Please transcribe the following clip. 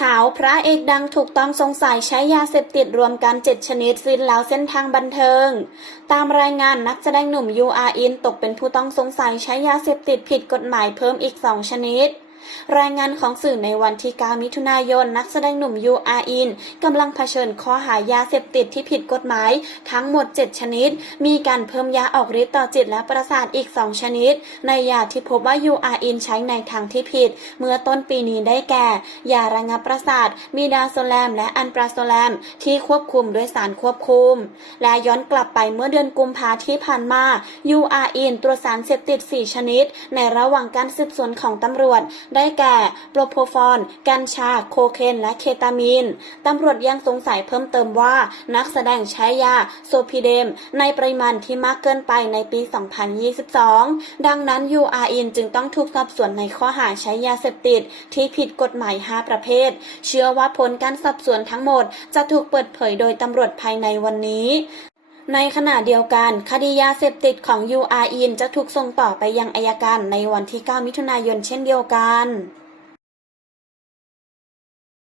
เช้าพระเอกดังถูกต้องสงสัยใช้ยาเสพติดรวมกันเจ็ดชนิดสิ้นแล้วเส้นทางบันเทิง ตามรายงานนักแสดงหนุ่มยูอาอินตกเป็นผู้ต้องสงสัยใช้ยาเสพติดผิดกฎหมายเพิ่มอีกสองชนิด รายงานของสื่อในวันที่ 9 มิถุนายน นักแสดงหนุ่มยูอาอินกำลังเผชิญข้อหายาเสพติดที่ผิดกฎหมาย ทั้งหมด 7 ชนิด มีการเพิ่มยาออกฤทธิ์ต่อจิตและประสาทอีก 2 ชนิด ในยาที่พบว่ายูอาอินใช้ในทางที่ผิด เมื่อต้นปีนี้ได้แก่ ยาระงับประสาท มีดาโซแลม และอันปราโซแลม ที่ควบคุมด้วยสารควบคุม และย้อนกลับไปเมื่อเดือนกุมภาที่ผ่านมายูอาอินตรวจสารเสพติด 4 ชนิด ในระหว่างการสืบสวนของตำรวจได้แก่โปรโพฟอนกัญชา โคเคน และเคตามีน ตำรวจยังสงสัยเพิ่มเติมว่า นักแสดงใช้ยาโซพิเดม ในปริมาณที่มากเกินไปในปี 2022 ดังนั้นยูอาอินจึงต้องถูกสอบสวนในข้อหาใช้ยาเสพติด ที่ผิดกฎหมาย 5 ประเภท เชื่อว่าผลการสอบสวนทั้งหมด จะถูกเปิดเผยโดยตำรวจภายในวันนี้ ในขณะเดียวกัน คดียาเสพติดของยูอาอินจะถูกส่งต่อไปยังอายการในวันที่ 9 มิถุนายนเช่นเดียวกัน